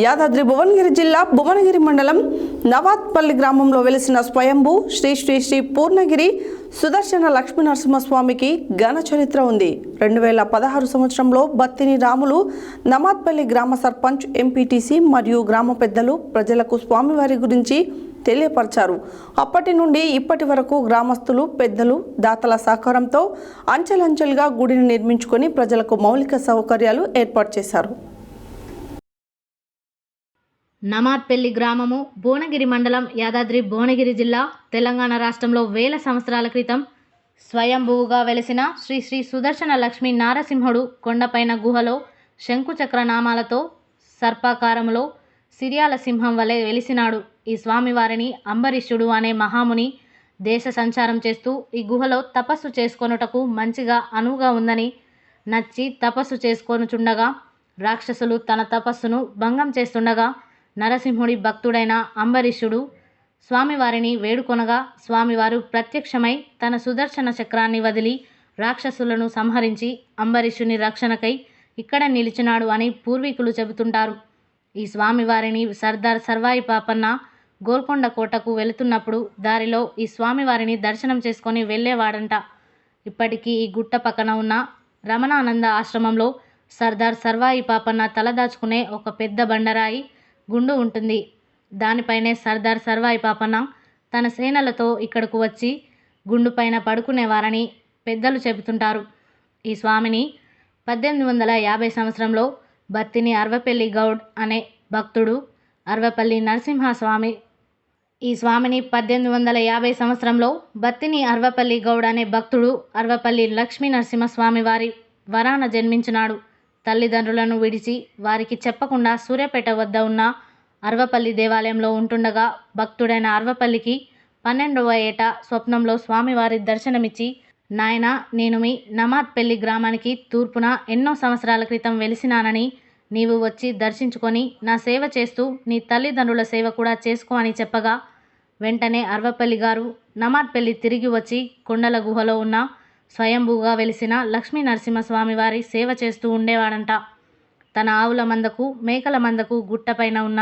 యాదాద్రి భువనగిరి జిల్లా భువనగిరి మండలం నవాత్పల్లి గ్రామంలో వెలిసిన స్వయంభూ శ్రీ శ్రీ శ్రీ పూర్ణగిరి సుదర్శన లక్ష్మీ నరసింహస్వామికి ఘన చరిత్ర ఉంది. రెండు వేల పదహారు సంవత్సరంలో బత్తిని రాములు నమాత్పల్లి గ్రామ సర్పంచ్ ఎంపీటీసీ మరియు గ్రామ పెద్దలు ప్రజలకు స్వామివారి గురించి తెలియపరిచారు. అప్పటి నుండి ఇప్పటి వరకు గ్రామస్తులు పెద్దలు దాతల సహకారంతో అంచెలంచెలుగా గుడిని నిర్మించుకొని ప్రజలకు మౌలిక సౌకర్యాలు ఏర్పాటు చేశారు. నమాత్పెల్లి గ్రామము భువనగిరి మండలం యాదాద్రి భువనగిరి జిల్లా తెలంగాణ రాష్ట్రంలో వేల సంవత్సరాల క్రితం స్వయంభువుగా వెలిసిన శ్రీ శ్రీ సుదర్శన లక్ష్మి నారసింహుడు కొండపైన గుహలో శంకుచక్ర నామాలతో సర్పాకారములో సిరియాల సింహం వలె వెలిసినాడు. ఈ స్వామివారిని అంబరీషుడు అనే మహాముని దేశ సంచారం చేస్తూ ఈ గుహలో తపస్సు చేసుకొనుటకు మంచిగా అనువుగా ఉందని నచ్చి తపస్సు చేసుకొనుచుండగా రాక్షసులు తన తపస్సును భంగం చేస్తుండగా నరసింహుడి భక్తుడైన అంబరీషుడు స్వామివారిని వేడుకొనగా స్వామివారు ప్రత్యక్షమై తన సుదర్శన చక్రాన్ని వదిలి రాక్షసులను సంహరించి అంబరీషుని రక్షణకై ఇక్కడ నిలిచినాడు అని పూర్వీకులు చెబుతుంటారు. ఈ స్వామివారిని సర్దార్ సర్వాయి పాపన్న గోల్కొండ కోటకు వెళుతున్నప్పుడు దారిలో ఈ స్వామివారిని దర్శనం చేసుకొని వెళ్ళేవాడంట. ఇప్పటికీ ఈ గుట్ట పక్కన ఉన్న రమణానంద ఆశ్రమంలో సర్దార్ సర్వాయి పాపన్న తలదాచుకునే ఒక పెద్ద బండరాయి గుండు ఉంటుంది. దానిపైనే సర్దార్ సర్వాయి పాపన్న తన సేనలతో ఇక్కడకు వచ్చి గుండుపైన పడుకునేవారని పెద్దలు చెబుతుంటారు. ఈ స్వామిని పద్దెనిమిది వందల యాభై సంవత్సరంలో బత్తిని అర్వపల్లి గౌడ్ అనే భక్తుడు అర్వపల్లి నరసింహస్వామి ఈ స్వామిని పద్దెనిమిది వందల యాభై సంవత్సరంలో బత్తిని అర్వపల్లి గౌడ్ అనే భక్తుడు అర్వపల్లి లక్ష్మీ నరసింహస్వామి వారి వరాన జన్మించినాడు. తల్లిదండ్రులను విడిచి వారికి చెప్పకుండా సూర్యాపేట వద్ద ఉన్న అర్వపల్లి దేవాలయంలో ఉంటుండగా భక్తుడైన అర్వపల్లికి పన్నెండవ ఏట స్వప్నంలో స్వామివారి దర్శనమిచ్చి నాయన నేను మీ నమాత్పల్లి గ్రామానికి తూర్పున ఎన్నో సంవత్సరాల క్రితం వెలిసినానని నీవు వచ్చి దర్శించుకొని నా సేవ చేస్తూ నీ తల్లిదండ్రుల సేవ కూడా చేసుకో అని చెప్పగా వెంటనే అర్వపల్లి గారు నమాత్పల్లి తిరిగి వచ్చి కొండల గుహలో ఉన్న స్వయంభూగా వెలిసిన లక్ష్మీ నరసింహస్వామి వారి సేవ చేస్తూ ఉండేవాడంట. తన ఆవుల మందకు మేకల మందకు గుట్టపైన ఉన్న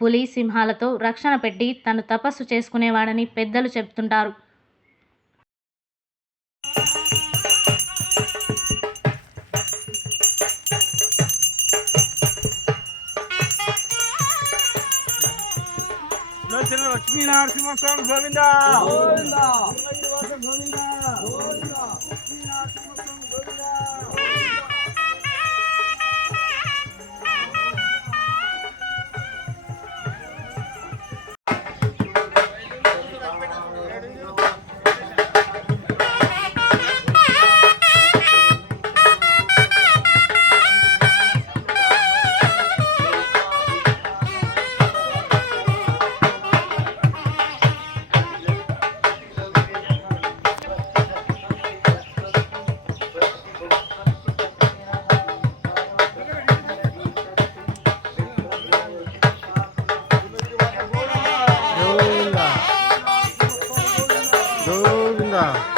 పులి సింహాలతో రక్షణ పెట్టి తను తపస్సు చేసుకునేవాడని పెద్దలు చెప్తుంటారు శ్రీ లక్ష్మీ నరసింహస్వామి గోవింద! గోవింద ఆంజనేయ